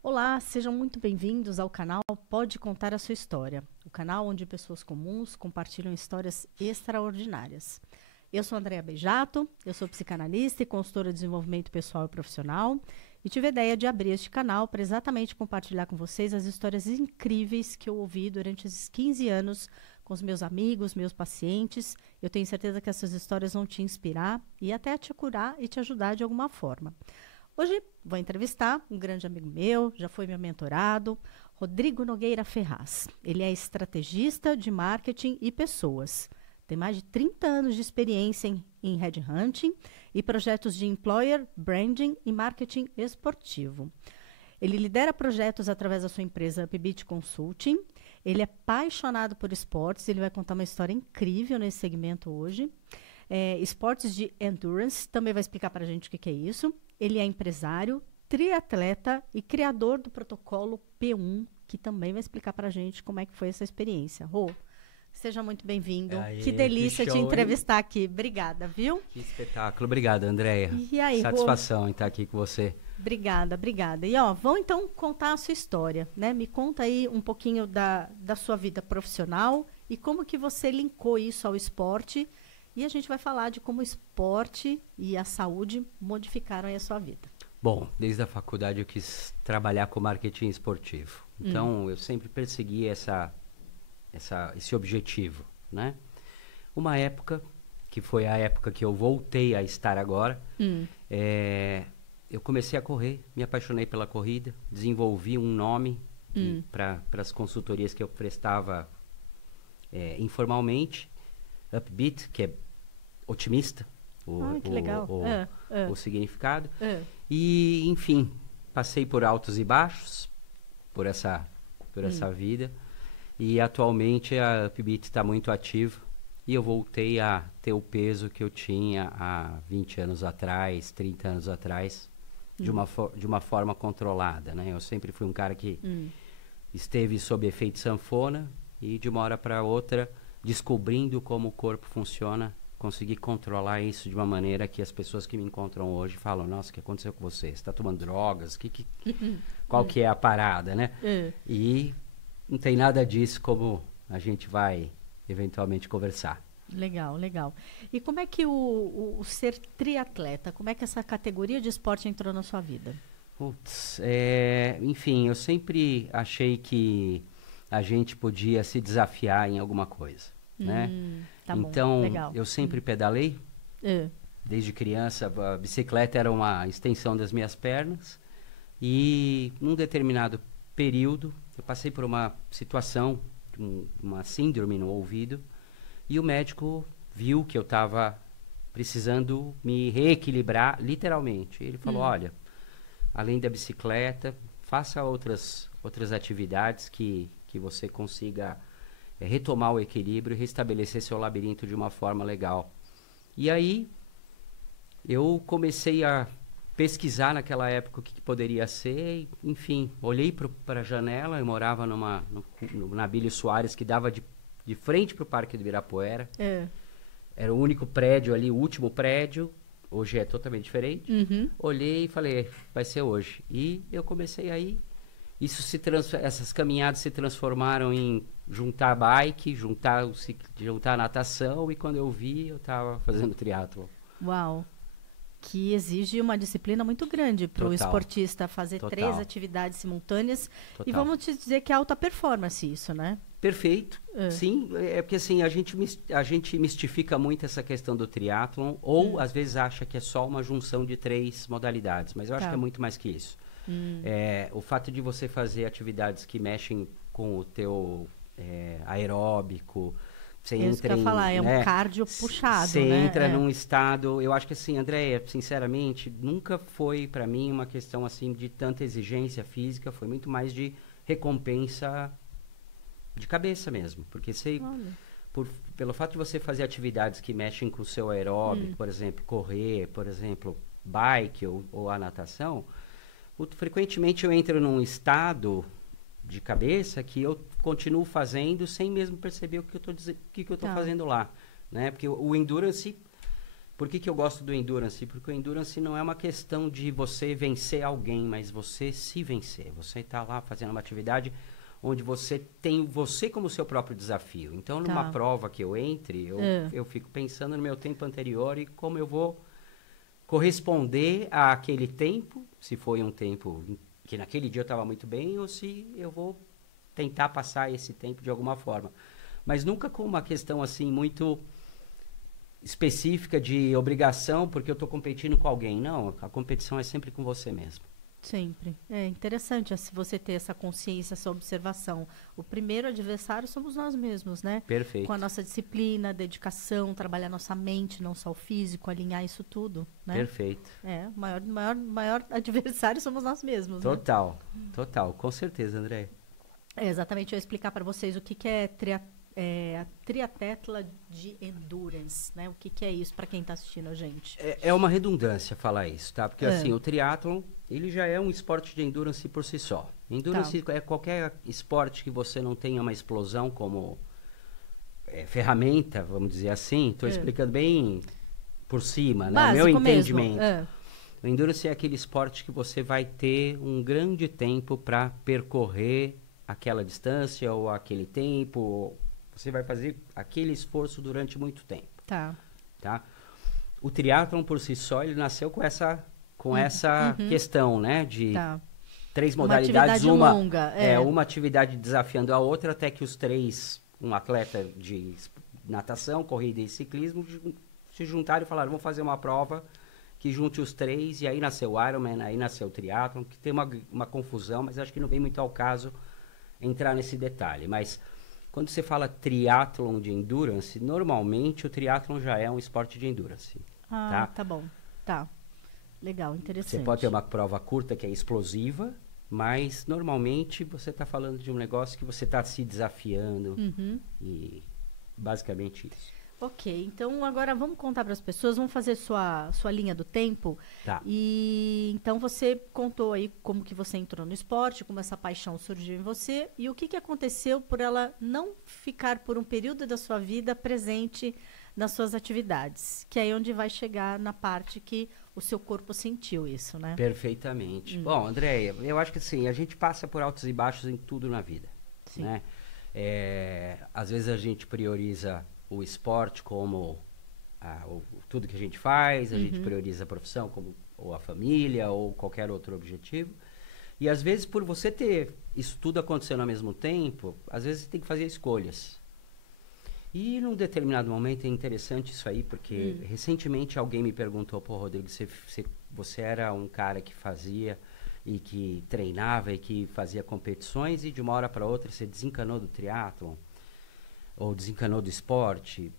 Olá, sejam muito bem-vindos ao canal Pode Contar a Sua História, o canal onde pessoas comuns compartilham histórias extraordinárias. Eu sou Andréa Beijato, eu sou psicanalista e consultora de desenvolvimento pessoal e profissional e tive a ideia de abrir este canal para exatamente compartilhar com vocês as histórias incríveis que eu ouvi durante esses 15 anos com os meus amigos, meus pacientes. Eu tenho certeza que essas histórias vão te inspirar e até te curar e te ajudar de alguma forma. Hoje vou entrevistar um grande amigo meu, já foi meu mentorado, Rodrigo Nogueira Ferraz. Ele é estrategista de marketing e pessoas. Tem mais de 30 anos de experiência em headhunting e projetos de employer, branding e marketing esportivo. Ele lidera projetos através da sua empresa Upbeat Consulting. Ele é apaixonado por esportes, ele vai contar uma história incrível nesse segmento hoje. Esportes de endurance, também vai explicar para a gente o que é isso. Ele é empresário, triatleta e criador do protocolo P1, que também vai explicar para a gente como é que foi essa experiência. Rô, seja muito bem-vindo. Que delícia te entrevistar aqui. Obrigada, viu? Que espetáculo. Obrigada, Andréia. E aí, satisfação em estar aqui com você. Obrigada, obrigada. E vamos então contar a sua história, né? Me conta aí um pouquinho da sua vida profissional e como que você linkou isso ao esporte. E a gente vai falar de como o esporte e a saúde modificaram aí a sua vida. Bom, desde a faculdade eu quis trabalhar com marketing esportivo. Então, eu sempre persegui esse objetivo, né? Uma época, que foi a época que eu voltei a estar agora, eu comecei a correr, me apaixonei pela corrida, desenvolvi um nome para as consultorias que eu prestava informalmente, Upbeat, que é otimista, que legal. o significado. E, enfim, passei por altos e baixos, por essa vida. E, atualmente, a Upbeat está muito ativa. E eu voltei a ter o peso que eu tinha há 20 anos atrás, 30 anos atrás, de uma forma controlada, né? Eu sempre fui um cara que esteve sob efeito sanfona e, de uma hora para outra, descobrindo como o corpo funciona, consegui controlar isso de uma maneira que as pessoas que me encontram hoje falam: nossa, o que aconteceu com você? Você está tomando drogas? Qual que é a parada, né? E não tem nada disso, como a gente vai eventualmente conversar. Legal, legal. E como é que o ser triatleta, como é que essa categoria de esporte entrou na sua vida? Putz, enfim, eu sempre achei que a gente podia se desafiar em alguma coisa, né? Tá então, bom, legal. Eu sempre pedalei. Desde criança, a bicicleta era uma extensão das minhas pernas. E, num determinado período, eu passei por uma situação, uma síndrome no ouvido, e o médico viu que eu estava precisando me reequilibrar, literalmente. Ele falou: olha, além da bicicleta, faça outras atividades que você consiga retomar o equilíbrio e restabelecer seu labirinto de uma forma legal. E aí, eu comecei a pesquisar naquela época o que poderia ser. E, enfim, olhei para a janela. Eu morava na Abílio Soares, que dava de frente para o Parque do Ibirapuera. Era o único prédio ali, o último prédio. Hoje é totalmente diferente. Olhei e falei: vai ser hoje. E eu comecei aí. Essas caminhadas se transformaram em juntar bike, juntar natação, e quando eu vi, eu estava fazendo triatlo. Uau! Que exige uma disciplina muito grande para o esportista fazer Total. 3 atividades simultâneas. Total. E vamos te dizer que é alta performance isso, né? Perfeito, sim. É porque assim, a gente mistifica muito essa questão do triatlon, ou às vezes acha que é só uma junção de 3 modalidades, mas eu acho que é muito mais que isso. O fato de você fazer atividades que mexem com o teu aeróbico, você entra em, falar, é um cardio puxado, você né? entra num estado, eu acho que assim, Andréia, sinceramente, nunca foi para mim uma questão assim de tanta exigência física, foi muito mais de recompensa de cabeça mesmo, porque pelo fato de você fazer atividades que mexem com o seu aeróbico, por exemplo, correr, por exemplo, bike ou a natação, frequentemente eu entro num estado de cabeça que eu continuo fazendo sem mesmo perceber o que eu estou fazendo lá, né? Porque o endurance Por que eu gosto do Endurance? Porque o Endurance não é uma questão de você vencer alguém, mas você se vencer. Você está lá fazendo uma atividade onde você tem você como seu próprio desafio. Então, numa prova que eu entre, eu fico pensando no meu tempo anterior e como eu vou corresponder àquele tempo, se foi um tempo que naquele dia eu estava muito bem, ou se eu vou tentar passar esse tempo de alguma forma. Mas nunca com uma questão assim muito específica de obrigação, porque eu estou competindo com alguém. Não, a competição é sempre com você mesmo. Sempre. É interessante se você ter essa consciência, essa observação. O primeiro adversário somos nós mesmos, né? Perfeito. Com a nossa disciplina, dedicação, trabalhar nossa mente, não só o físico, alinhar isso tudo, né? Perfeito. O maior adversário somos nós mesmos, Total, né? Total. Com certeza, André. Exatamente. Eu ia explicar para vocês o que é a triatleta de endurance, né? O que é isso para quem está assistindo a gente? É uma redundância falar isso, tá? Porque assim, o triatlon, ele já é um esporte de endurance por si só. Endurance é qualquer esporte que você não tenha uma explosão como ferramenta, vamos dizer assim. Estou explicando bem por cima, né? Básico Meu entendimento. Mesmo. O endurance é aquele esporte que você vai ter um grande tempo para percorrer aquela distância ou aquele tempo. Você vai fazer aquele esforço durante muito tempo. Tá? O triatlon por si só, ele nasceu com essa questão, né? De 3 modalidades, uma longa, uma atividade desafiando a outra, até que os 3, um atleta de natação, corrida e ciclismo, se juntaram e falaram, vamos fazer uma prova que junte os 3, e aí nasceu o Ironman, aí nasceu o triatlon, que tem uma confusão, mas acho que não vem muito ao caso entrar nesse detalhe. Mas quando você fala triatlon de endurance, normalmente o triatlon já é um esporte de endurance. Tá bom. Tá. Legal, interessante. Você pode ter uma prova curta que é explosiva, mas normalmente você está falando de um negócio que você está se desafiando. E basicamente isso. Ok, então agora vamos contar para as pessoas, vamos fazer sua linha do tempo. E então você contou aí como que você entrou no esporte, como essa paixão surgiu em você e o que aconteceu por ela não ficar por um período da sua vida presente nas suas atividades, que é aí onde vai chegar na parte que o seu corpo sentiu isso, né? Perfeitamente. Bom, Andréia, eu acho que assim, a gente passa por altos e baixos em tudo na vida, né? Às vezes a gente prioriza o esporte como tudo que a gente faz, a gente prioriza a profissão como, ou a família ou qualquer outro objetivo. E às vezes por você ter isso tudo acontecendo ao mesmo tempo, às vezes você tem que fazer escolhas. E num determinado momento é interessante isso aí, porque recentemente alguém me perguntou, pô, Rodrigo, você era um cara que fazia e que treinava e que fazia competições e de uma hora para outra você desencanou do triatlon? Ou desencanou do esporte?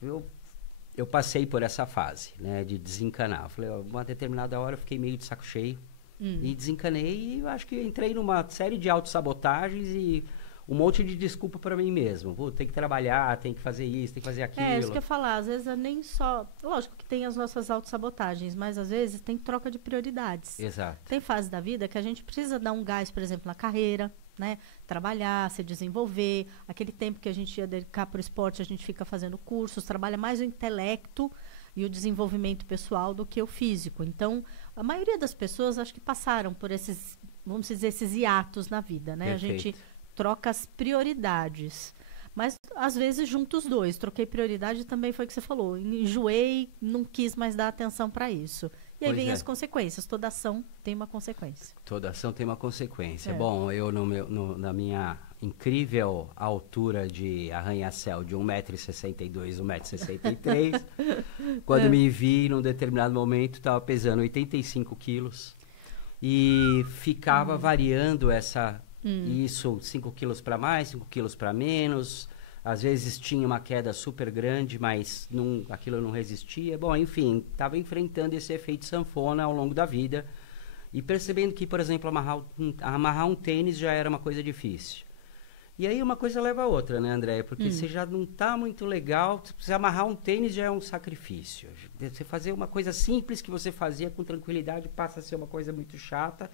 Eu passei por essa fase, né, de desencanar. Eu falei, uma determinada hora eu fiquei meio de saco cheio e desencanei e eu acho que entrei numa série de autossabotagens e um monte de desculpa para mim mesmo. Pô, tem que trabalhar, tem que fazer isso, tem que fazer aquilo. Isso que eu ia falar. Às vezes é nem só... Lógico que tem as nossas autossabotagens, mas às vezes tem troca de prioridades. Exato. Tem fase da vida que a gente precisa dar um gás, por exemplo, na carreira, né? Trabalhar, se desenvolver. Aquele tempo que a gente ia dedicar para o esporte, a gente fica fazendo cursos, trabalha mais o intelecto e o desenvolvimento pessoal do que o físico. Então, a maioria das pessoas acho que passaram por esses, vamos dizer, esses hiatos na vida, né? Perfeito. A gente troca as prioridades. Mas, às vezes, junto os dois. Troquei prioridade também foi o que você falou. Enjoei, não quis mais dar atenção para isso. E aí vem as consequências. Toda ação tem uma consequência. Toda ação tem uma consequência. Bom, eu na minha incrível altura de arranha-céu de 1,62 m, 1,63 m, quando me vi, num determinado momento, estava pesando 85 quilos. E ficava variando isso, 5 quilos para mais, 5 quilos para menos. Às vezes tinha uma queda super grande, mas aquilo não resistia. Bom, enfim, estava enfrentando esse efeito sanfona ao longo da vida. E percebendo que, por exemplo, amarrar um tênis já era uma coisa difícil. E aí uma coisa leva a outra, né, Andréia? Porque você já não está muito legal. Você amarrar um tênis já é um sacrifício. Você fazer uma coisa simples que você fazia com tranquilidade passa a ser uma coisa muito chata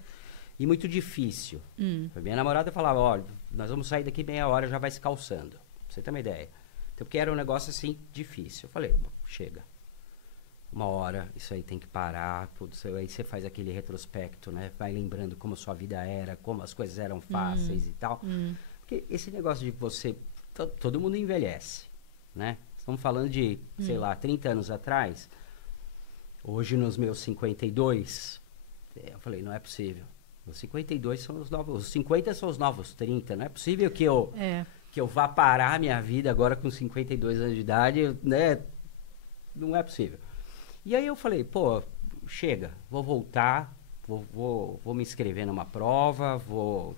e muito difícil. Minha namorada falava, olha, nós vamos sair daqui meia hora, já vai se calçando. Pra você ter uma ideia. Então, porque era um negócio assim, difícil. Eu falei, chega. uma hora isso aí tem que parar, putz, aí você faz aquele retrospecto, né? Vai lembrando como a sua vida era, como as coisas eram fáceis e tal. Porque esse negócio de você... todo mundo envelhece, né? Estamos falando de, sei lá, 30 anos atrás. Hoje, nos meus 52, eu falei, não é possível. Os 52 são os novos... Os 50 são os novos 30. Não é possível que eu vá parar a minha vida agora com 52 anos de idade, né? Não é possível. E aí eu falei, pô, chega, vou voltar, vou me inscrever numa prova, vou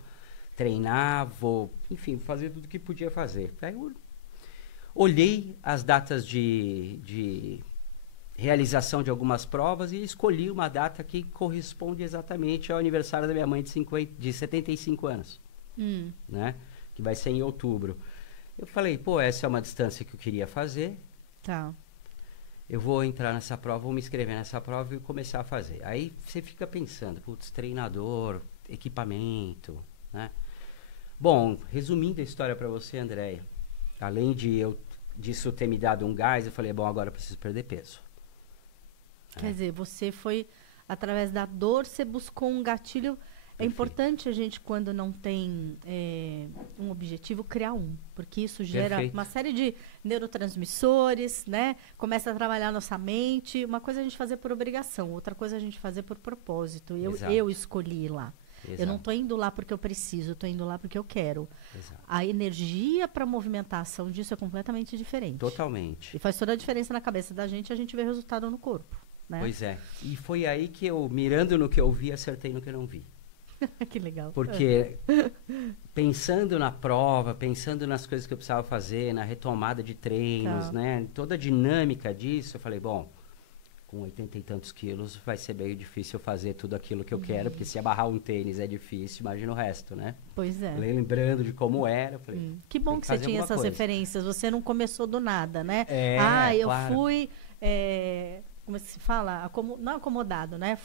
treinar, vou, enfim, fazer tudo que podia fazer. Aí eu olhei as datas de realização de algumas provas e escolhi uma data que corresponde exatamente ao aniversário da minha mãe de 75 anos, né? Que vai ser em outubro. Eu falei, pô, essa é uma distância que eu queria fazer. Tá. Eu vou entrar nessa prova, vou me inscrever nessa prova e começar a fazer. Aí você fica pensando, putz, treinador, equipamento, né? Bom, resumindo a história para você, Andréia, além disso ter me dado um gás, eu falei, bom, agora eu preciso perder peso. Quer dizer, você foi, através da dor, você buscou um gatilho. É importante a gente, quando não tem um objetivo, criar um. Porque isso gera uma série de neurotransmissores, né? Começa a trabalhar nossa mente. Uma coisa é a gente fazer por obrigação, outra coisa é a gente fazer por propósito. Eu escolhi ir lá. Exato. Eu não estou indo lá porque eu preciso, eu estou indo lá porque eu quero. Exato. A energia para movimentar a ação disso é completamente diferente. Totalmente. E faz toda a diferença na cabeça da gente, a gente vê resultado no corpo. Né? Pois é. E foi aí que eu, mirando no que eu vi, acertei no que eu não vi. Que legal. Porque pensando na prova, pensando nas coisas que eu precisava fazer, na retomada de treinos, né? Toda a dinâmica disso, eu falei, bom, com 80 e tantos quilos vai ser meio difícil fazer tudo aquilo que eu quero, porque se amarrar um tênis é difícil, imagina o resto, né? Pois é. Lembrando de como era, eu falei... Que bom que você tinha essas referências, você não começou do nada, né? Eu claro. Fui, como se fala? Não acomodado, né?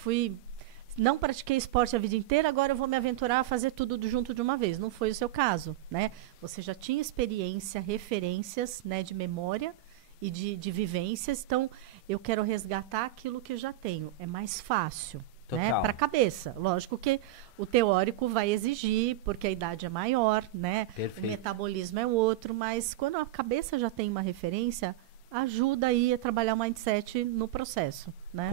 Não pratiquei esporte a vida inteira, agora eu vou me aventurar a fazer tudo junto de uma vez. Não foi o seu caso, né? Você já tinha experiência, referências, né, de memória e de vivências. Então, eu quero resgatar aquilo que eu já tenho. É mais fácil, né? Para a cabeça. Lógico que o teórico vai exigir, porque a idade é maior, né? Perfeito. O metabolismo é outro, mas quando a cabeça já tem uma referência, ajuda aí a trabalhar o mindset no processo, né?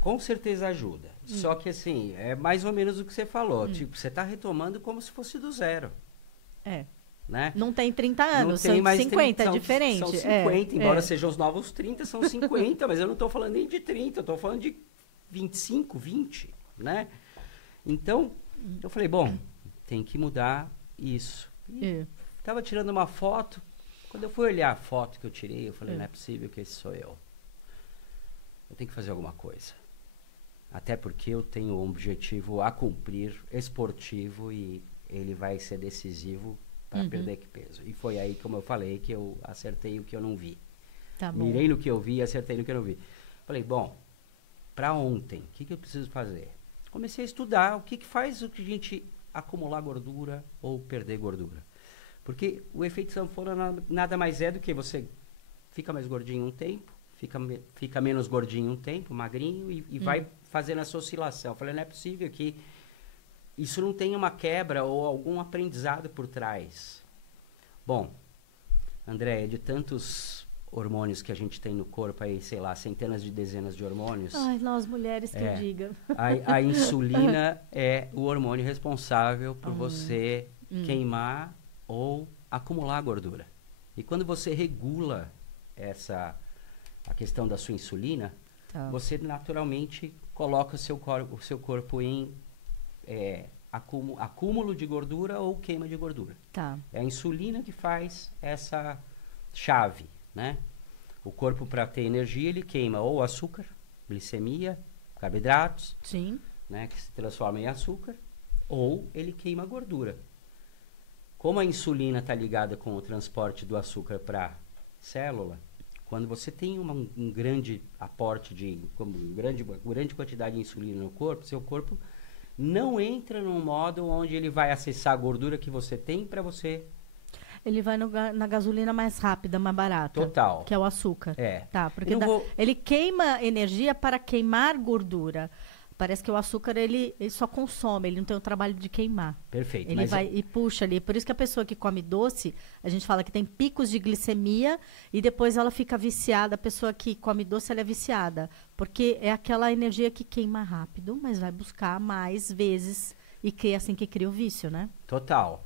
Com certeza ajuda. Só que, assim, é mais ou menos o que você falou. Tipo, você está retomando como se fosse do zero. Né? Não tem 30 anos, não tem são 50, é diferente. São 50, embora sejam os novos 30, são 50, mas eu não estou falando nem de 30, eu estou falando de 25, 20, né? Então, eu falei, bom, tem que mudar isso. Estava tirando uma foto, quando eu fui olhar a foto que eu tirei, eu falei, não é possível que esse sou eu. Eu tenho que fazer alguma coisa. Até porque eu tenho um objetivo a cumprir, esportivo, e ele vai ser decisivo para perder peso. E foi aí, como eu falei, que eu acertei o que eu não vi. Tá bom. Mirei no que eu vi e acertei no que eu não vi. Falei, bom, para ontem, o que eu preciso fazer? Comecei a estudar o que faz a gente acumular gordura ou perder gordura. Porque o efeito sanfona nada mais é do que você fica mais gordinho um tempo, fica menos gordinho um tempo, magrinho, e vai fazendo essa oscilação. Eu falei, não é possível que isso não tenha uma quebra ou algum aprendizado por trás. Bom, Andréia, de tantos hormônios que a gente tem no corpo, aí, sei lá, centenas de dezenas de hormônios... Ai, nós mulheres que diga. A insulina é o hormônio responsável por você queimar ou acumular gordura. E quando você regula a questão da sua insulina, você naturalmente coloca o seu corpo em acúmulo de gordura ou queima de gordura. É a insulina que faz essa chave, né? O corpo, para ter energia, ele queima ou açúcar, glicemia, carboidratos, né, que se transforma em açúcar, ou ele queima gordura. Como a insulina está ligada com o transporte do açúcar para célula, quando você tem um grande aporte grande quantidade de insulina no corpo, seu corpo não entra num modo onde ele vai acessar a gordura que você tem para você Ele vai na gasolina mais rápida, mais barata. Total. Que é o açúcar. É. Tá, porque ele queima energia para queimar gordura. Parece que o açúcar, ele só consome, ele não tem o trabalho de queimar. Perfeito. Ele vai e puxa ali. Por isso que a pessoa que come doce, a gente fala que tem picos de glicemia e depois ela fica viciada. A pessoa que come doce, ela é viciada. Porque é aquela energia que queima rápido, mas vai buscar mais vezes. E que é assim que cria o vício, né? Total.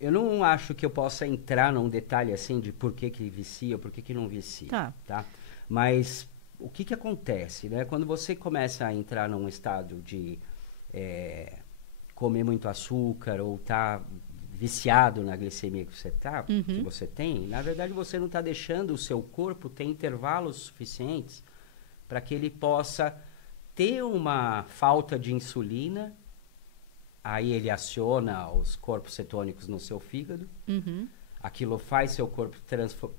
Eu não acho que eu possa entrar num detalhe assim de por que vicia ou por que não vicia. Tá? Mas o que acontece, né? Quando você começa a entrar num estado de comer muito açúcar ou tá viciado na glicemia que você tem, na verdade você não está deixando o seu corpo ter intervalos suficientes para que ele possa ter uma falta de insulina. Aí ele aciona os corpos cetônicos no seu fígado. Aquilo faz seu corpo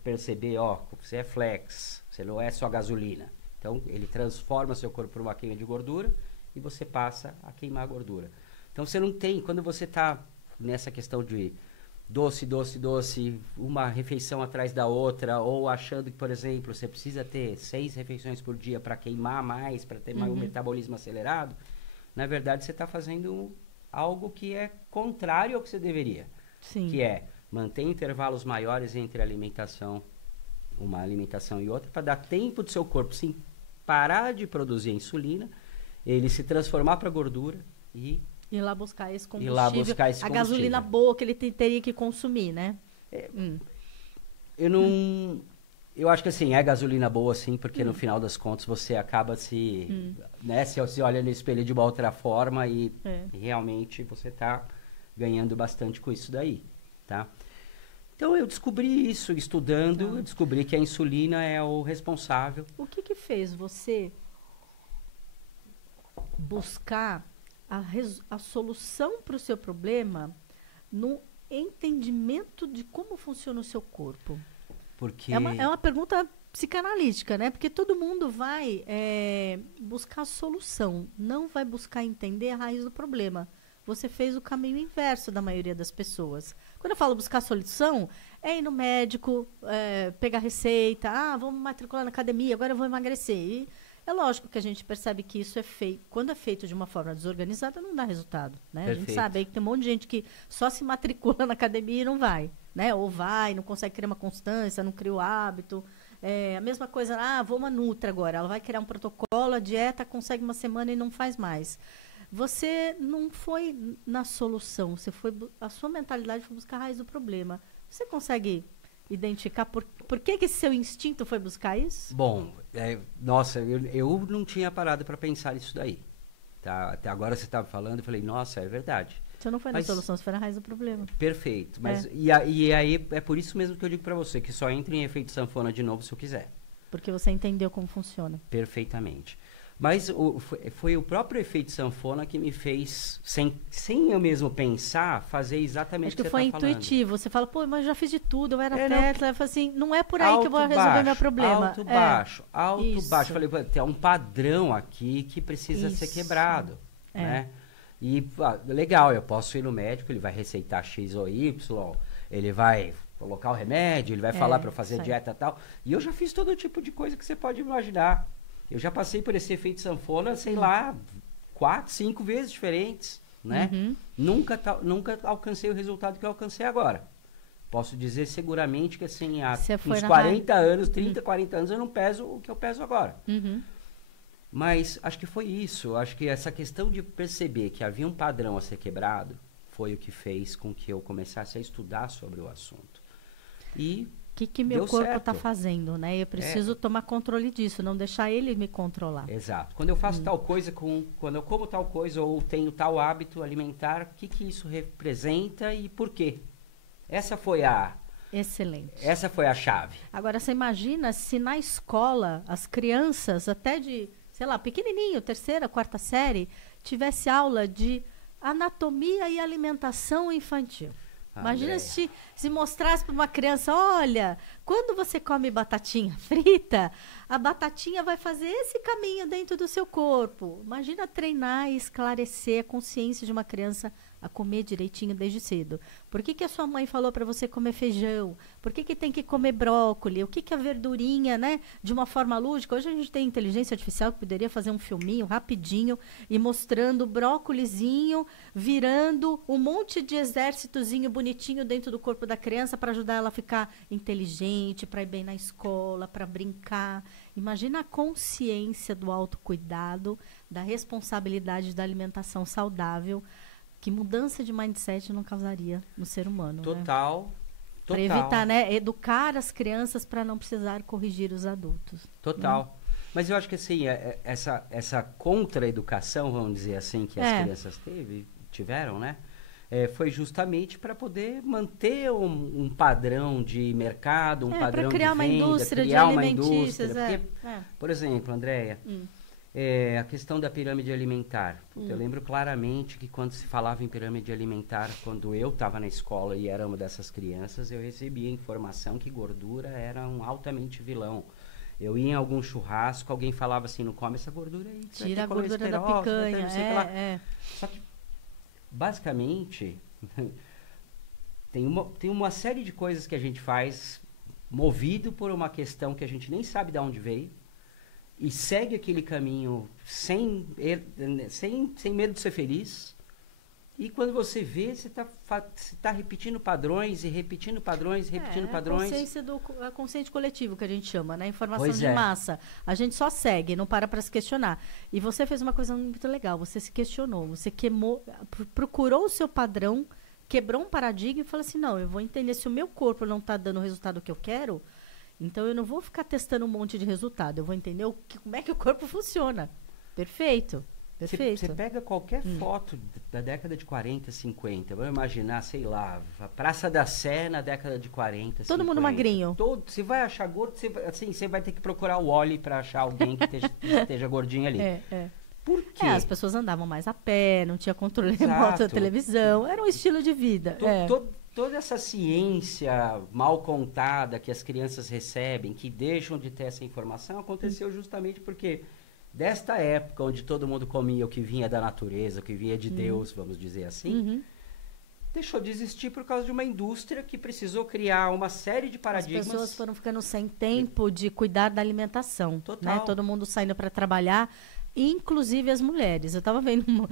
perceber, você é flex, você não é só gasolina. Então, ele transforma seu corpo para uma queima de gordura e você passa a queimar a gordura. Então, você não tem, quando você está nessa questão de doce, uma refeição atrás da outra, ou achando que, por exemplo, você precisa ter 6 refeições por dia para queimar mais, para ter mais um metabolismo acelerado, na verdade, você está fazendo algo que é contrário ao que você deveria. Sim. Que é manter intervalos maiores entre uma alimentação e outra, para dar tempo do seu corpo sim, parar de produzir insulina, ele se transformar para gordura e ir lá buscar esse combustível. A gasolina boa que ele teria que consumir, né? Eu acho que assim, é gasolina boa sim, porque no final das contas você acaba né, se olha no espelho de uma outra forma e realmente você está ganhando bastante com isso daí, tá? Então eu descobri isso estudando, eu descobri que a insulina é o responsável. O que fez você buscar a solução para o seu problema no entendimento de como funciona o seu corpo? Porque... É uma pergunta psicanalítica, né? Porque todo mundo vai buscar a solução, não vai buscar entender a raiz do problema. Você fez o caminho inverso da maioria das pessoas. Quando eu falo buscar solução, é ir no médico, pegar receita, vamos matricular na academia, agora eu vou emagrecer. E é lógico que a gente percebe que isso é feito, quando é feito de uma forma desorganizada, não dá resultado, né? A gente sabe aí que tem um monte de gente que só se matricula na academia e não vai, né? Ou vai, não consegue criar uma constância, não cria o hábito. A mesma coisa, vou uma Nutra agora, ela vai criar um protocolo, a dieta consegue uma semana e não faz mais. Você não foi na solução, a sua mentalidade foi buscar a raiz do problema. Você consegue identificar por que esse seu instinto foi buscar isso? Bom, nossa, eu não tinha parado para pensar nisso daí. Tá? Até agora você estava falando, eu falei, nossa, é verdade. Você não foi na solução, você foi na raiz do problema. Perfeito. Mas, e aí é por isso mesmo que eu digo para você, que só entre em efeito sanfona de novo se eu quiser. Porque você entendeu como funciona. Perfeitamente. Mas foi o próprio efeito sanfona que me fez, sem eu mesmo pensar, fazer exatamente o que você está falando. Acho que foi intuitivo. Você fala, pô, mas eu já fiz de tudo, eu era atleta. Eu falei assim, não é por aí que eu vou resolver meu problema. Alto, baixo. Falei, tem um padrão aqui que precisa ser quebrado. Né? E, legal, eu posso ir no médico, ele vai receitar X ou Y, ele vai colocar o remédio, ele vai falar para eu fazer dieta e tal. E eu já fiz todo tipo de coisa que você pode imaginar. Eu já passei por esse efeito sanfona, sei lá, 4, 5 vezes diferentes, né? Nunca alcancei o resultado que eu alcancei agora. Posso dizer seguramente que assim, há uns 40 anos, 30, 40 anos, eu não peso o que eu peso agora. Mas acho que foi isso. Acho que essa questão de perceber que havia um padrão a ser quebrado foi o que fez com que eu começasse a estudar sobre o assunto. E o que meu corpo está fazendo, né? Eu preciso tomar controle disso, não deixar ele me controlar. Exato. Quando eu faço tal coisa, quando eu como tal coisa ou tenho tal hábito alimentar, o que isso representa e por quê? Essa foi a... Excelente. Essa foi a chave. Agora, você imagina se na escola as crianças, até de, sei lá, pequenininho, 3ª, 4ª série, tivesse aula de anatomia e alimentação infantil. Imagina Andréia. se mostrasse para uma criança, olha, quando você come batatinha frita, a batatinha vai fazer esse caminho dentro do seu corpo. Imagina treinar e esclarecer a consciência de uma criança a comer direitinho desde cedo. Por que a sua mãe falou para você comer feijão? Por que tem que comer brócolis? O que a verdurinha, né? De uma forma lúdica. Hoje a gente tem inteligência artificial que poderia fazer um filminho rapidinho e mostrando o brócolizinho virando um monte de exércitozinho bonitinho dentro do corpo da criança para ajudar ela a ficar inteligente, para ir bem na escola, para brincar. Imagina a consciência do autocuidado, da responsabilidade da alimentação saudável. Que mudança de mindset não causaria no ser humano, Total. né? Para evitar, né? Educar as crianças para não precisar corrigir os adultos. Total. Né? Mas eu acho que assim, essa contra-educação, vamos dizer assim, que as crianças tiveram, né? Foi justamente para poder manter um padrão de mercado, um padrão de venda, uma indústria criar de uma alimentícias. indústria. Porque, por exemplo, Andréia, a questão da pirâmide alimentar. Eu lembro claramente que quando se falava em pirâmide alimentar, quando eu estava na escola e era uma dessas crianças, eu recebia informação que gordura era um altamente vilão. Eu ia em algum churrasco, alguém falava assim, não come essa gordura aí. Tira a gordura da picanha. Só que, basicamente, tem uma série de coisas que a gente faz movido por uma questão que a gente nem sabe de onde veio e segue aquele caminho sem medo de ser feliz. E quando você vê, você está repetindo padrões e repetindo padrões e repetindo padrões. A consciente coletivo, que a gente chama, né? Informação de massa. A gente só segue, não para se questionar. E você fez uma coisa muito legal, você se questionou, você procurou o seu padrão, quebrou um paradigma e falou assim, não, eu vou entender se o meu corpo não está dando o resultado que eu quero, então eu não vou ficar testando um monte de resultado, eu vou entender como é que o corpo funciona. Perfeito. Perfeito. Você pega qualquer foto da década de 40, 50, vamos imaginar, sei lá, a Praça da Sé na década de 40, Todo mundo magrinho. Você vai achar gordo, você vai ter que procurar o Wally para achar alguém que esteja gordinho ali. Por quê? As pessoas andavam mais a pé, não tinha controle remoto da televisão, era um estilo de vida. Toda essa ciência mal contada que as crianças recebem, que deixam de ter essa informação, aconteceu justamente porque desta época onde todo mundo comia o que vinha da natureza, o que vinha de Deus, vamos dizer assim, deixou de existir por causa de uma indústria que precisou criar uma série de paradigmas. As pessoas foram ficando sem tempo de cuidar da alimentação. Total. Né? Todo mundo saindo para trabalhar, inclusive as mulheres. Eu estava vendo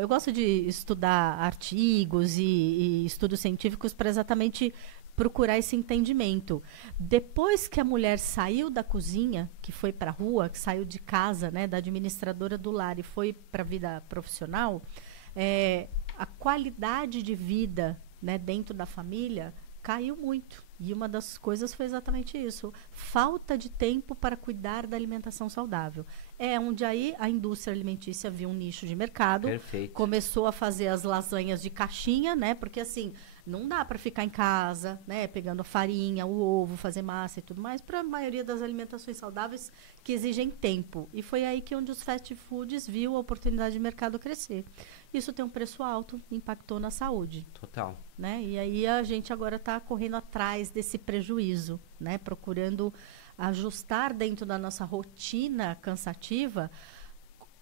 eu gosto de estudar artigos e estudos científicos para exatamente procurar esse entendimento. Depois que a mulher saiu da cozinha, que foi para a rua, que saiu de casa, né, da administradora do lar e foi para a vida profissional, a qualidade de vida, né, dentro da família caiu muito. E uma das coisas foi exatamente isso. Falta de tempo para cuidar da alimentação saudável. Onde aí a indústria alimentícia viu um nicho de mercado. Perfeito. Começou a fazer as lasanhas de caixinha, né? Porque assim, não dá para ficar em casa, né? Pegando a farinha, o ovo, fazer massa e tudo mais, para a maioria das alimentações saudáveis que exigem tempo. E foi aí que onde os fast foods viu a oportunidade de mercado crescer. Isso tem um preço alto, impactou na saúde. Total. Né? E aí a gente agora está correndo atrás desse prejuízo, né? Procurando ajustar dentro da nossa rotina cansativa,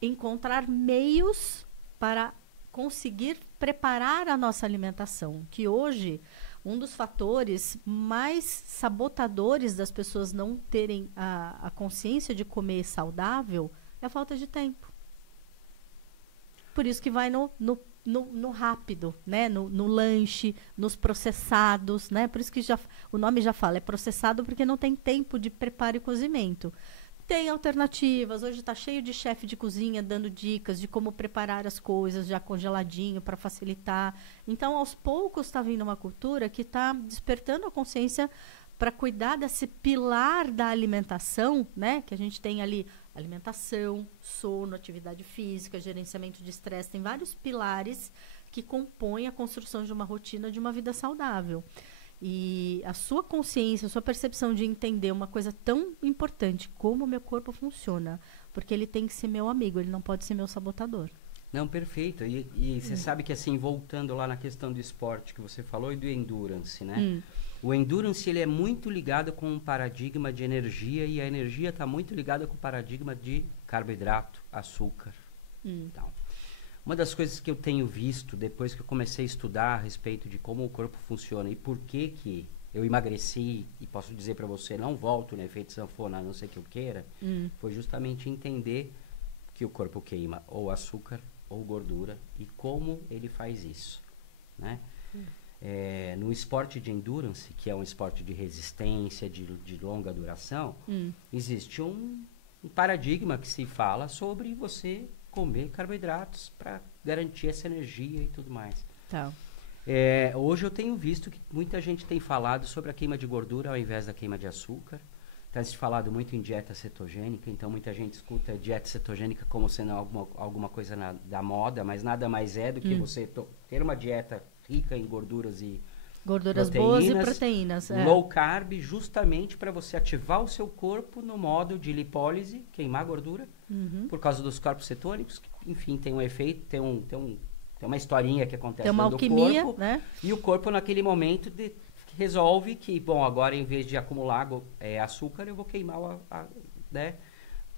encontrar meios para conseguir preparar a nossa alimentação, que hoje um dos fatores mais sabotadores das pessoas não terem a consciência de comer saudável é a falta de tempo. Por isso que vai no rápido, né? No lanche, nos processados, né? Por isso que o nome já fala, é processado porque não tem tempo de preparo e cozimento. Tem alternativas, hoje está cheio de chefe de cozinha dando dicas de como preparar as coisas já congeladinho para facilitar. Então, aos poucos está vindo uma cultura que está despertando a consciência para cuidar desse pilar da alimentação, né? Que a gente tem ali alimentação, sono, atividade física, gerenciamento de estresse, tem vários pilares que compõem a construção de uma rotina de uma vida saudável. E a sua consciência, a sua percepção de entender uma coisa tão importante como o meu corpo funciona, porque ele tem que ser meu amigo, ele não pode ser meu sabotador. Não, perfeito. E você sabe que, assim, voltando lá na questão do esporte que você falou e do endurance, né? O endurance, ele é muito ligado com um paradigma de energia, e a energia está muito ligada com o paradigma de carboidrato, açúcar. Então, uma das coisas que eu tenho visto depois que eu comecei a estudar a respeito de como o corpo funciona e por que eu emagreci, e posso dizer para você, não volto no efeito sanfona, a não ser que eu queira, foi justamente entender que o corpo queima ou açúcar ou gordura e como ele faz isso, né? No esporte de endurance, que é um esporte de resistência, de longa duração, existe um paradigma que se fala sobre você comer carboidratos para garantir essa energia e tudo mais. Tá. Hoje eu tenho visto que muita gente tem falado sobre a queima de gordura ao invés da queima de açúcar. Tem se falado muito em dieta cetogênica, então muita gente escuta dieta cetogênica como sendo alguma coisa da moda, mas nada mais é do que você ter uma dieta rica em gorduras e gorduras boas e proteínas. Low carb, justamente para você ativar o seu corpo no modo de lipólise, queimar gordura, por causa dos corpos cetônicos, que, enfim, tem um efeito, tem uma historinha que acontece tem uma alquimia, corpo, né? E o corpo naquele momento resolve que, bom, agora em vez de acumular açúcar, eu vou queimar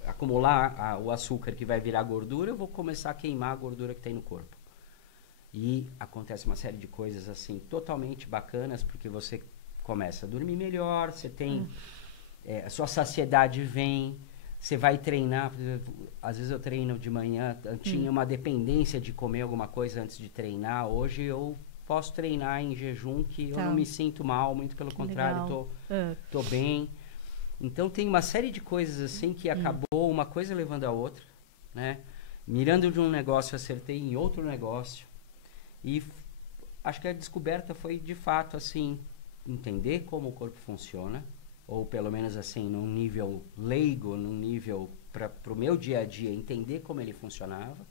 acumular o açúcar que vai virar gordura, eu vou começar a queimar a gordura que tem no corpo. E acontece uma série de coisas assim totalmente bacanas, porque você começa a dormir melhor, você tem a sua saciedade vem, você vai treinar. Às vezes eu treino de manhã, eu tinha uma dependência de comer alguma coisa antes de treinar. Hoje eu posso treinar em jejum, que eu não me sinto mal, muito pelo contrário, tô bem. Então tem uma série de coisas assim que acabou uma coisa levando a outra, né? Mirando de um negócio, acertei em outro negócio. E acho que a descoberta foi, de fato, assim, entender como o corpo funciona, ou pelo menos assim, num nível leigo, num nível para o meu dia a dia, entender como ele funcionava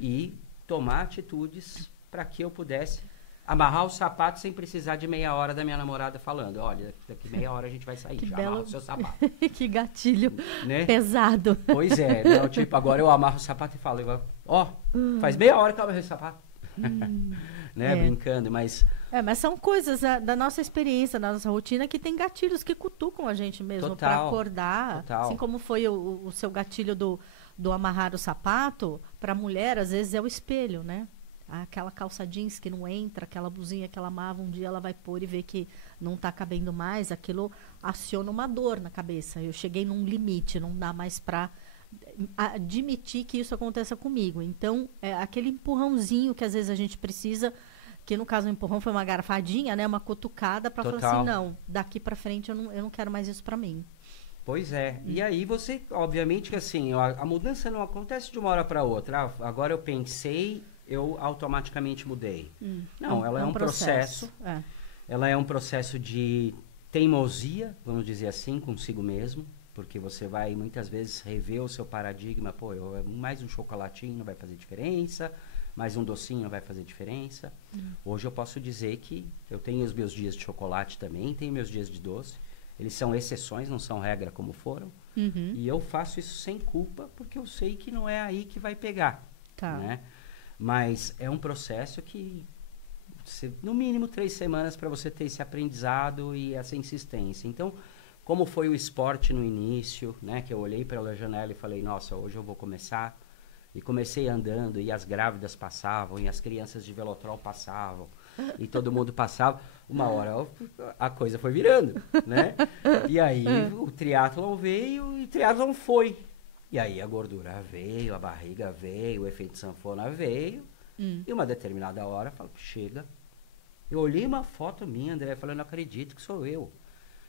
e tomar atitudes para que eu pudesse amarrar o sapato sem precisar de meia hora da minha namorada falando, olha, daqui meia hora a gente vai sair, já amarra o seu sapato. Que gatilho, né? pesado. Pois é, não, tipo, agora eu amarro o sapato e falo, faz meia hora que eu amarrei o sapato. Né? Brincando, mas mas são coisas da nossa experiência, da nossa rotina, que tem gatilhos que cutucam a gente mesmo para acordar. Total. Assim como foi o seu gatilho do amarrar o sapato, para a mulher, às vezes é o espelho, né? Aquela calça jeans que não entra, aquela blusinha que ela amava, um dia ela vai pôr e vê que não está cabendo mais, aquilo aciona uma dor na cabeça. Eu cheguei num limite, não dá mais para admitir que isso aconteça comigo. Então, aquele empurrãozinho que às vezes a gente precisa, que no caso o empurrão foi uma garfadinha, né, uma cutucada para falar assim, não, daqui para frente eu não quero mais isso para mim. Pois é. E aí você, obviamente que assim, a mudança não acontece de uma hora para outra. Agora eu pensei, eu automaticamente mudei. Não, ela é um processo. Ela é um processo de teimosia, vamos dizer assim, consigo mesmo. Porque você vai, muitas vezes, rever o seu paradigma. Pô, mais um chocolatinho não vai fazer diferença, mais um docinho não vai fazer diferença. Hoje eu posso dizer que eu tenho os meus dias de chocolate também, tenho meus dias de doce. Eles são exceções, não são regra como foram. E eu faço isso sem culpa, porque eu sei que não é aí que vai pegar. Né? Mas é um processo que, no mínimo 3 semanas para você ter esse aprendizado e essa insistência. Então, como foi o esporte no início, né? Que eu olhei pela janela e falei, nossa, hoje eu vou começar. E comecei andando, e as grávidas passavam, e as crianças de Velotrol passavam, e todo mundo passava. Uma hora a coisa foi virando, né? E aí o triatlon veio e o triatlon foi. E aí a gordura veio, a barriga veio, o efeito sanfona veio. E uma determinada hora, eu falo, chega. Eu olhei uma foto minha, André, e falei, não acredito que sou eu.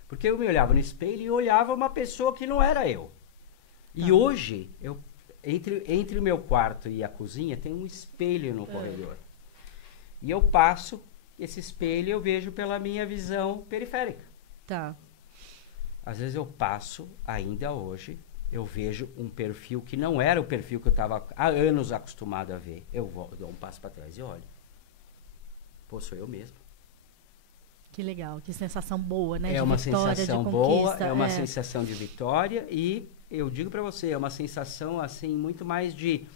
Porque eu me olhava no espelho e olhava uma pessoa que não era eu. E hoje, entre o meu quarto e a cozinha, tem um espelho no corredor. E eu passo esse espelho e eu vejo pela minha visão periférica. Às vezes eu passo, ainda hoje, eu vejo um perfil que não era o perfil que eu estava há anos acostumado a ver. Eu dou um passo para trás e olho. Pô, sou eu mesmo. Que legal, que sensação boa, né? É uma sensação boa, é uma sensação de vitória e eu digo para você, é uma sensação assim muito mais de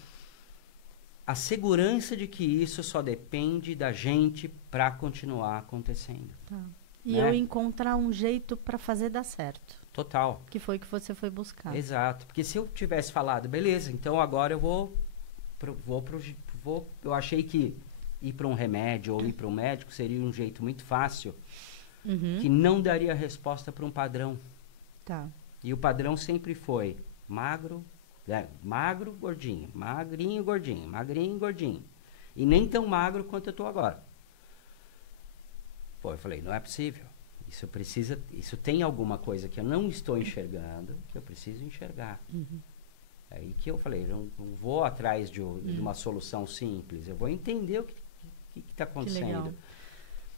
a segurança de que isso só depende da gente para continuar acontecendo. Tá. E né? eu encontrar um jeito para fazer dar certo. Total. Que foi que você foi buscar. Exato. Porque se eu tivesse falado, beleza, então agora eu eu achei que ir para um remédio ou ir para um médico seria um jeito muito fácil, que não daria resposta para um padrão. Tá. E o padrão sempre foi magro, magro, gordinho, magrinho, gordinho, magrinho, gordinho. E nem tão magro quanto eu tô agora. Pô, eu falei, não é possível. Isso tem alguma coisa que eu não estou enxergando, que eu preciso enxergar. Aí que eu falei, não vou atrás de uma solução simples, eu vou entender o que está acontecendo. Que legal.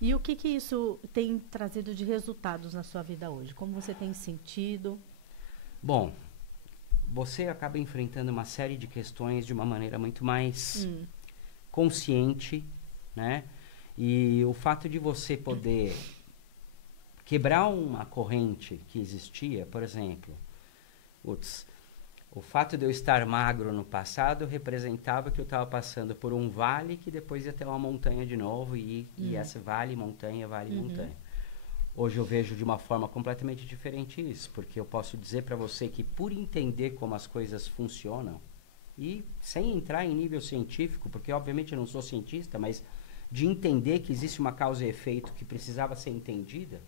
E o que isso tem trazido de resultados na sua vida hoje? Como você tem sentido? Bom, você acaba enfrentando uma série de questões de uma maneira muito mais consciente, né? E o fato de você poder quebrar uma corrente que existia, por exemplo, o fato de eu estar magro no passado representava que eu estava passando por um vale que depois ia ter uma montanha de novo e essa vale, montanha. Hoje eu vejo de uma forma completamente diferente isso, porque eu posso dizer para você que por entender como as coisas funcionam, e sem entrar em nível científico, porque obviamente eu não sou cientista, mas de entender que existe uma causa e efeito que precisava ser entendida,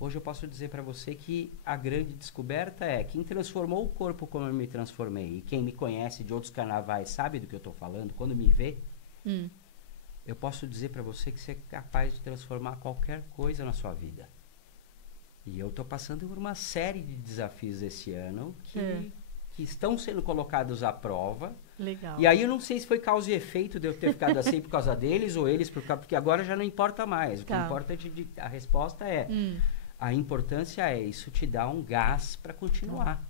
hoje eu posso dizer para você que a grande descoberta é quem transformou o corpo como eu me transformei, e quem me conhece de outros carnavais sabe do que eu estou falando, quando me vê, eu posso dizer para você que você é capaz de transformar qualquer coisa na sua vida. E eu estou passando por uma série de desafios esse ano que estão sendo colocados à prova. Legal. E aí eu não sei se foi causa e efeito de eu ter ficado assim por causa deles ou eles, porque agora já não importa mais. O que importa a resposta é... A importância é isso te dá um gás para continuar.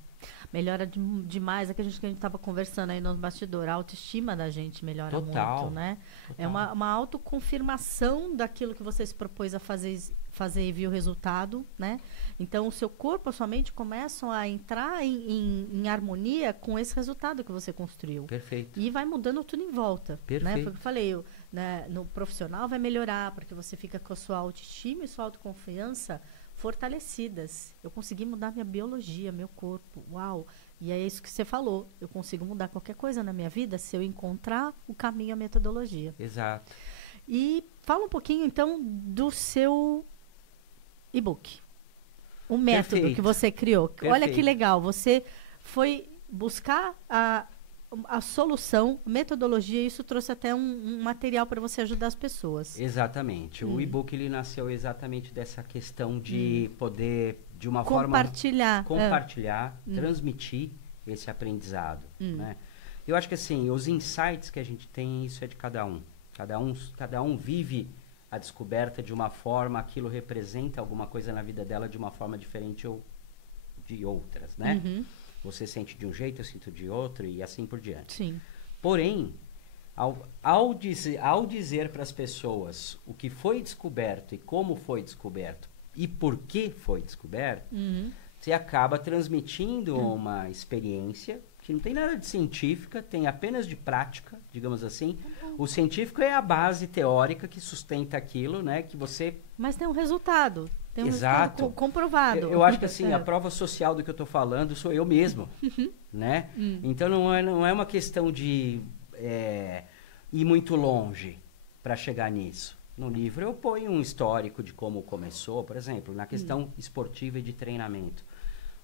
Melhora demais, é que a gente estava conversando aí no bastidor, a autoestima da gente melhora muito, né? Total. É uma autoconfirmação daquilo que você se propôs a fazer e viu o resultado, né? Então, o seu corpo, a sua mente começam a entrar em harmonia com esse resultado que você construiu. Perfeito. E vai mudando tudo em volta. Perfeito. Né? Foi o que eu falei, né? No profissional vai melhorar, porque você fica com a sua autoestima e sua autoconfiança fortalecidas. Eu consegui mudar minha biologia, meu corpo. Uau! E é isso que você falou. Eu consigo mudar qualquer coisa na minha vida se eu encontrar o caminho, a metodologia. Exato. E fala um pouquinho, então, do seu e-book. O método que você criou. Perfeito. Olha que legal. Você foi buscar a solução, metodologia, isso trouxe até um material para você ajudar as pessoas. Exatamente. O e-book ele nasceu exatamente dessa questão de poder, de uma compartilhar, transmitir esse aprendizado. Né? Eu acho que assim, os insights que a gente tem, isso é de cada um. Cada um vive a descoberta de uma forma, aquilo representa alguma coisa na vida dela de uma forma diferente ou de outras, né? Você sente de um jeito, eu sinto de outro e assim por diante. Sim. Porém, ao dizer para as pessoas o que foi descoberto e como foi descoberto e por que foi descoberto, você acaba transmitindo uma experiência que não tem nada de científica, tem apenas de prática, digamos assim. O científico é a base teórica que sustenta aquilo, né? Que você... Mas tem um resultado. Tem um Exato. resultado comprovado. Eu acho que assim, a prova social do que eu estou falando sou eu mesmo, né? Então não é uma questão de ir muito longe para chegar nisso. No livro eu ponho um histórico de como começou, por exemplo, na questão esportiva e de treinamento.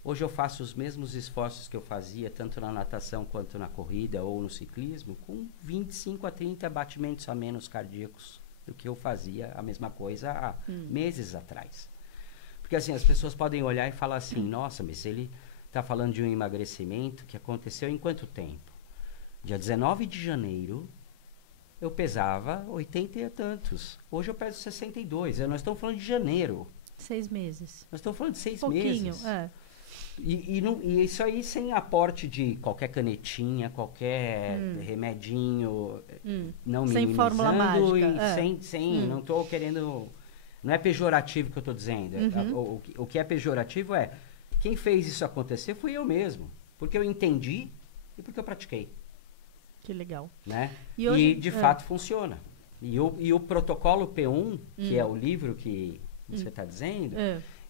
Hoje eu faço os mesmos esforços que eu fazia, tanto na natação quanto na corrida ou no ciclismo, com 25 a 30 batimentos a menos cardíacos do que eu fazia a mesma coisa há meses atrás. Porque assim, as pessoas podem olhar e falar assim, nossa, mas ele está falando de um emagrecimento que aconteceu em quanto tempo? Dia 19 de janeiro, eu pesava 80 e tantos. Hoje eu peso 62. Nós estamos falando de janeiro. 6 meses. Nós estamos falando de 6 pouquinho, meses. E isso aí sem aporte de qualquer canetinha, qualquer remedinho, não sem fórmula mágica. Não estou querendo... Não é pejorativo que eu estou dizendo. O que é pejorativo é, quem fez isso acontecer fui eu mesmo. Porque eu entendi e porque eu pratiquei. Que legal. Né? E, hoje, de fato funciona. E o protocolo P1, que é o livro que você está dizendo,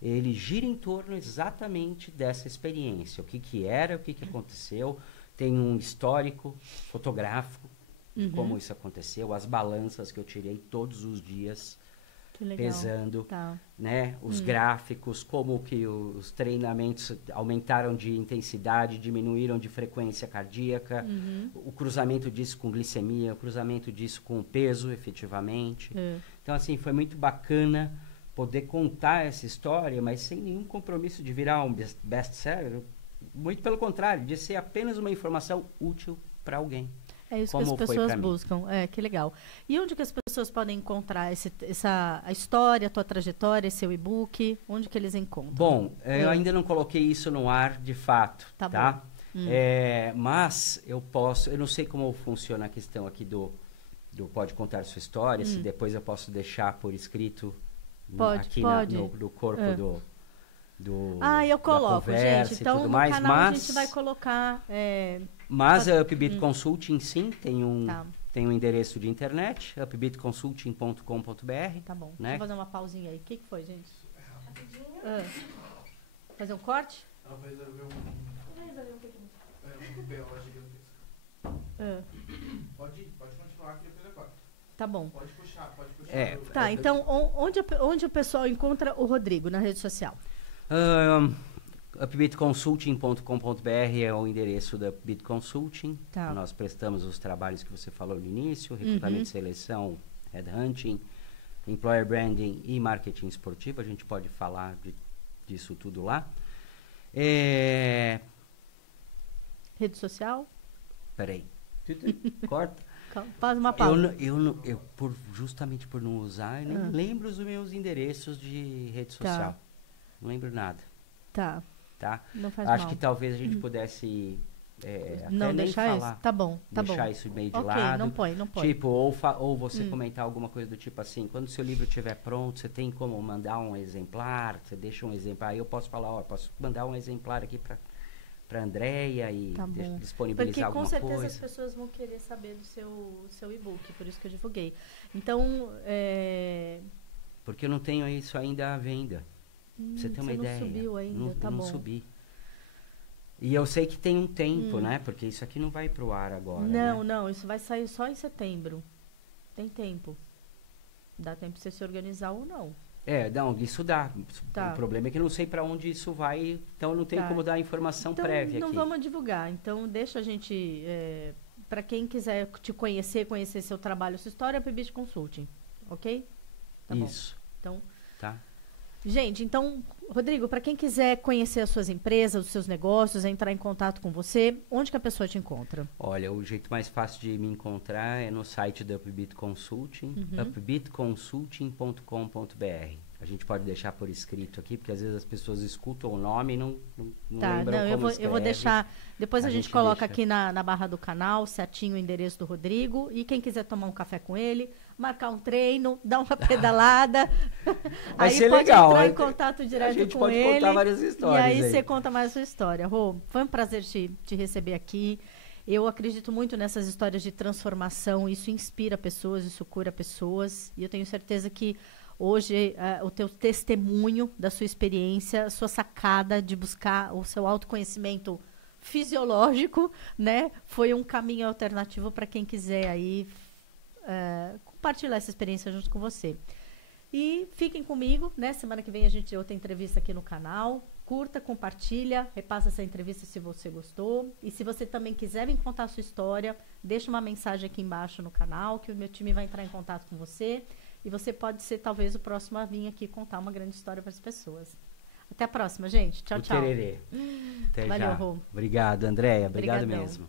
ele gira em torno exatamente dessa experiência. O que era, o que aconteceu. Tem um histórico fotográfico de como isso aconteceu, as balanças que eu tirei todos os dias, pesando, né, os gráficos, como que os treinamentos aumentaram de intensidade, diminuíram de frequência cardíaca, o cruzamento disso com glicemia, o cruzamento disso com o peso, efetivamente. Então, assim, foi muito bacana poder contar essa história, mas sem nenhum compromisso de virar um best-seller. Muito pelo contrário, de ser apenas uma informação útil para alguém. É isso que as pessoas buscam. Que legal. E onde que as pessoas podem encontrar a história, a tua trajetória, seu e-book? Onde que eles encontram? Bom, eu ainda não coloquei isso no ar de fato, tá? Mas eu não sei como funciona a questão aqui do Pode Contar Sua História, se depois eu posso deixar por escrito aqui no corpo eu coloco, gente. Então, no canal a gente vai colocar... Mas a Upbeat Consulting, sim, tem um endereço de internet, upbeatconsulting.com.br. Tá bom. Né? Deixa eu fazer uma pausinha aí. O que foi, gente? Fazer um corte? Não, vai resolver Pode continuar que depois eu corto. Tá bom. Pode puxar. Tá, então, onde o pessoal encontra o Rodrigo na rede social? Upbeatconsulting.com.br é o endereço da Upbeat Consulting. Nós prestamos os trabalhos que você falou no início, recrutamento e seleção, headhunting, employer branding e marketing esportivo. A gente pode falar disso tudo lá. Rede social? Peraí. Corta. Faz uma pausa. Justamente por não usar, eu nem lembro os meus endereços de rede social. Não lembro nada. Tá. Não faz Acho mal. que talvez a gente pudesse não até deixar nem falar. isso. Tá bom. Deixar isso meio de lado. Não põe. Tipo, ou você comentar alguma coisa do tipo assim, quando o seu livro estiver pronto, você tem como mandar um exemplar, você deixa um exemplar, aí eu posso falar, posso mandar um exemplar aqui para Andréia e disponibilizar alguma coisa. Porque com certeza as pessoas vão querer saber do seu e-book, por isso que eu divulguei. Então, porque eu não tenho isso ainda à venda. Você tem uma ideia? Não subiu ainda, não subi. E eu sei que tem um tempo, né? Porque isso aqui não vai pro ar agora. Não, isso vai sair só em setembro. Tem tempo. Dá tempo pra você se organizar ou não. Não, isso dá. O problema é que eu não sei para onde isso vai, então eu não tenho como dar informação prévia não aqui. Vamos divulgar. Então, deixa a gente... para quem quiser te conhecer seu trabalho, sua história, Upbeat Consulting. Ok? Tá isso. Bom. Então... Tá. Gente, então, Rodrigo, para quem quiser conhecer as suas empresas, os seus negócios, entrar em contato com você, onde que a pessoa te encontra? Olha, o jeito mais fácil de me encontrar é no site da Upbeat Consulting, upbeatconsulting.com.br. A gente pode deixar por escrito aqui, porque às vezes as pessoas escutam o nome e não lembram como escreve. Eu vou deixar... Depois a gente coloca aqui na barra do canal, certinho o endereço do Rodrigo. E quem quiser tomar um café com ele, marcar um treino, dar uma pedalada. Vai aí ser pode legal. entrar em contato direto com ele. A gente pode contar várias histórias. E aí você conta mais a sua história. Rô, foi um prazer te receber aqui. Eu acredito muito nessas histórias de transformação. Isso inspira pessoas, isso cura pessoas. E eu tenho certeza que hoje o teu testemunho da sua experiência, a sua sacada de buscar o seu autoconhecimento fisiológico, né, foi um caminho alternativo para quem quiser aí compartilhar essa experiência junto com você. E fiquem comigo, né? Semana que vem a gente tem outra entrevista aqui no canal. Curta, compartilha, repassa essa entrevista se você gostou. E se você também quiser me contar a sua história, deixa uma mensagem aqui embaixo no canal, que o meu time vai entrar em contato com você. E você pode ser, talvez, o próximo a vir aqui contar uma grande história para as pessoas. Até a próxima, gente. Tchau, tchau. Até Valeu, já. Rô. Obrigado, Andréia. Obrigado Obrigadão. mesmo.